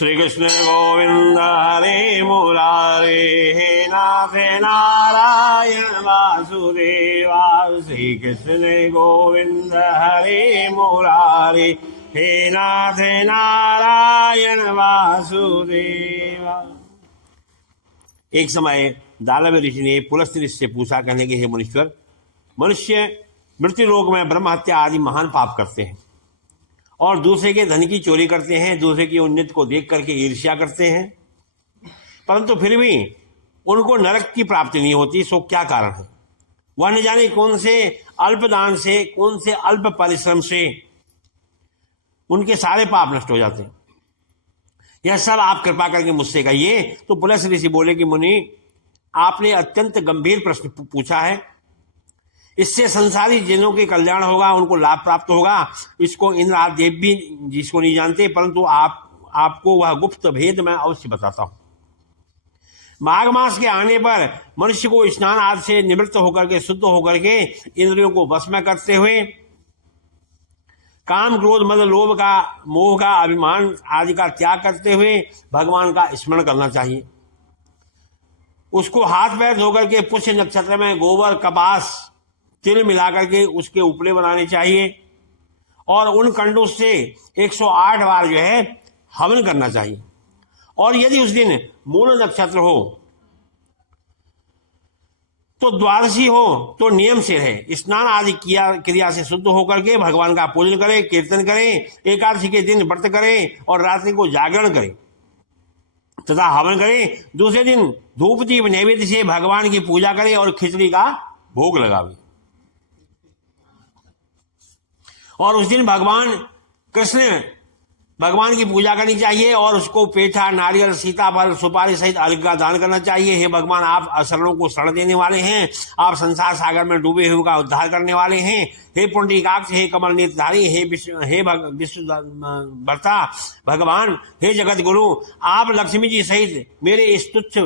श्री कृष्ण गोविंद हरे मुरारे, हे नाथ नारायण वासुदेवा। श्री कृष्ण गोविंद हरे मुरारे, हे नाथ नारायण वासुदेवा। एक समय दानव ऋषि ने पुलस्त्य ऋषि से पूछा, कहने के हे मुनीश्वर, मनुष्य मृत्यु लोक में ब्रह्म हत्या आदि महान पाप करते हैं और दूसरे के धन की चोरी करते हैं, दूसरे की उन्नति को देख करके ईर्ष्या करते हैं, परंतु फिर भी उनको नरक की प्राप्ति नहीं होती। सो क्या कारण है? वह न जाने कौन से अल्प दान से, कौन से अल्प परिश्रम से उनके सारे पाप नष्ट हो जाते हैं। यह सब आप कृपा करके मुझसे कहिए। तो पुलस्त्य ऋषि बोले कि मुनि, आपने अत्यंत गंभीर प्रश्न पूछा है। इससे संसारी जनों के कल्याण होगा, उनको लाभ प्राप्त होगा। इसको इंद्र आदि देव भी जिसको नहीं जानते, परंतु आपको वह गुप्त भेद मैं अवश्य बताता हूं। माघ मास के आने पर मनुष्य को स्नान आदि से निवृत्त होकर के, शुद्ध होकर के, इंद्रियों को वश में करते हुए, काम क्रोध मद लोभ का, मोह का, अभिमान आदि का त्याग करते हुए भगवान का स्मरण करना चाहिए। उसको हाथ पैर धोकर के पुष्य नक्षत्र में गोबर, कपास, तिल मिलाकर के उसके उपले बनाने चाहिए और उन कंडों से 108 बार जो है हवन करना चाहिए। और यदि उस दिन मूल नक्षत्र हो तो द्वादशी हो तो नियम से रहे, स्नान आदि क्रिया से शुद्ध होकर के भगवान का पूजन करें, कीर्तन करें, एकादशी के दिन व्रत करें और रात्रि को जागरण करें तथा हवन करें। दूसरे दिन धूप दीप नैवेद्य से भगवान की पूजा करें और खिचड़ी का भोग लगावे। और उस दिन भगवान की पूजा करनी चाहिए और उसको पेठा, नारियल, सीताफल, सुपारी सहित अर्घ्य का दान करना चाहिए। हे भगवान, आप अशरणों को शरण देने वाले हैं, आप संसार सागर में डूबे हुए का उद्धार करने वाले हैं। हे पुंडरीकाक्ष, हे कमल नेत्रधारी, हे विश्व भर्ता भगवान, हे जगत गुरु, आप लक्ष्मी जी सहित मेरे इस तुच्छ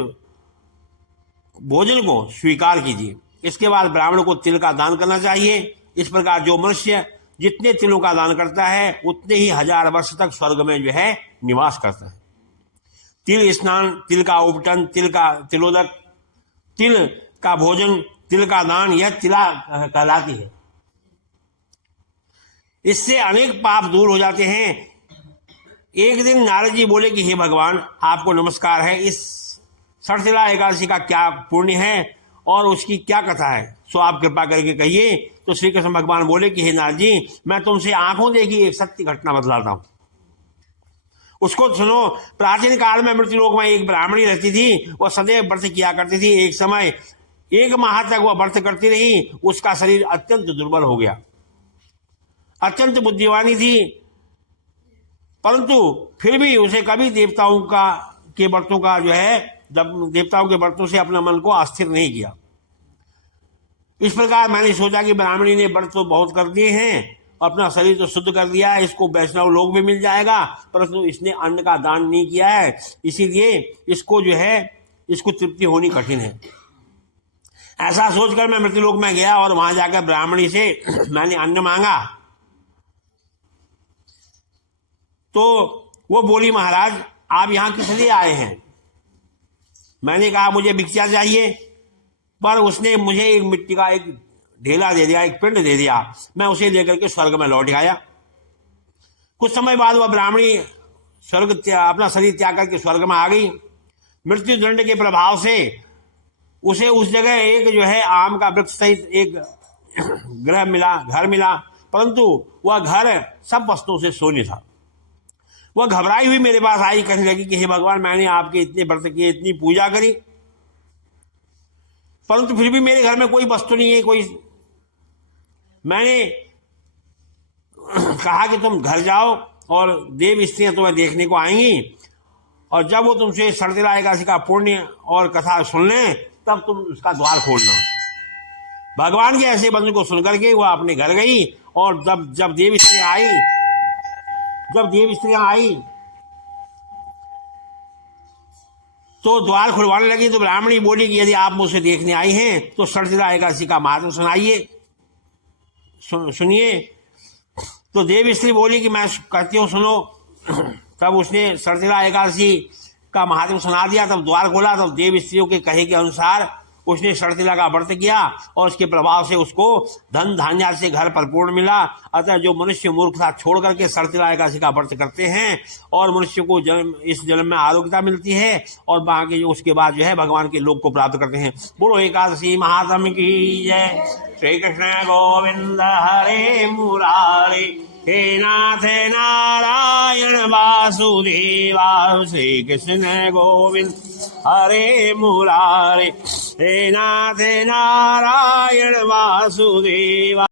भोजन को स्वीकार कीजिए। इसके बाद ब्राह्मण को तिल का दान करना चाहिए। इस प्रकार जो मनुष्य जितने तिलों का दान करता है उतने ही 1000 वर्ष तक स्वर्ग में जो है निवास करता है। तिल स्नान, तिल का उपटन, तिल का तिलोदक, तिल का भोजन, तिल का दान, यह तिला कहलाती है। इससे अनेक पाप दूर हो जाते हैं। एक दिन नारद जी बोले कि हे भगवान, आपको नमस्कार है। इस षटतिला एकादशी का क्या पुण्य है और उसकी क्या कथा है, सो आप कृपा करके कहिए। तो श्री कृष्ण भगवान बोले कि हे नारद जी, मैं तुमसे आंखों देखी एक सत्य घटना बतलाता हूं, उसको सुनो। प्राचीन काल में मृत्युलोक में एक ब्राह्मणी रहती थी। वह सदैव व्रत किया करती थी। एक समय 1 माह तक वह व्रत करती रही। उसका शरीर अत्यंत दुर्बल हो गया। अत्यंत बुद्धिवानी थी, परंतु फिर भी उसे कभी देवताओं के व्रतों से अपने मन को अस्थिर नहीं किया। इस प्रकार मैंने सोचा कि ब्राह्मणी ने व्रत तो बहुत कर दिए हैं, अपना शरीर तो शुद्ध कर दिया है, इसको वैष्णव लोक भी मिल जाएगा, परंतु इसने अन्न का दान नहीं किया है, इसीलिए इसको जो है इसको तृप्ति होनी कठिन है। ऐसा सोचकर मैं मृत्युलोक में गया और वहां जाकर ब्राह्मणी से मैंने अन्न मांगा। तो वो बोली, महाराज आप यहां किस लिए आए हैं? मैंने कहा मुझे भिक्षा चाहिए, पर उसने मुझे एक मिट्टी का एक ढेला दे दिया, एक पिंड दे दिया। मैं उसे लेकर के स्वर्ग में लौट आया। कुछ समय बाद वह ब्राह्मणी अपना शरीर त्याग करके स्वर्ग में आ गई। मृत्यु दंड के प्रभाव से उसे उस जगह एक जो है आम का वृक्ष सहित एक घर मिला, परंतु वह घर सब वस्तुओं से शून्य था। वह घबराई हुई मेरे पास आई, कहने लगी कि हे भगवान, मैंने आपके इतने व्रत किए, इतनी पूजा करी, परंतु फिर भी मेरे घर में कोई वस्तु नहीं है। मैंने कहा कि तुम घर जाओ और देव स्त्रियां तुम्हें देखने को आएंगी और जब वो तुमसे षटतिला एकादशी का पुण्य और कथा सुन लें तब तुम उसका द्वार खोलना। भगवान के ऐसे वचन को सुनकर के वह अपने घर गई और जब देव स्त्रियां आई तो द्वार खुलवाने लगी। तो ब्राह्मणी बोली कि यदि आप मुझसे देखने आई हैं तो षटतिला एकादशी का महात्म सुनाइए, सुनिए। तो देव स्त्री बोली कि मैं कहती हूँ, सुनो। तब उसने सर्तिला एकादशी का महात्म सुना दिया। तब द्वार खोला। तब देव स्त्रियों के कहे के अनुसार उसने सर्तिला का व्रत किया और उसके प्रभाव से उसको धन धान्य से घर परिपूर्ण मिला। अतः जो मनुष्य मूर्खता छोड़ करके सर्तिला एकादशी का व्रत करते हैं और मनुष्य को इस जन्म में आरोग्यता मिलती है और बाकी जो उसके बाद जो है भगवान के लोक को प्राप्त करते हैं। बोलो एकादशी महात्म की जय। श्री कृष्ण गोविंद हरे मुरारे, हे नाथ नारायण वासुदेवा। श्री कृष्ण गोविंद हरे मुरारे, हे नाथ नारायण वासुदेवा।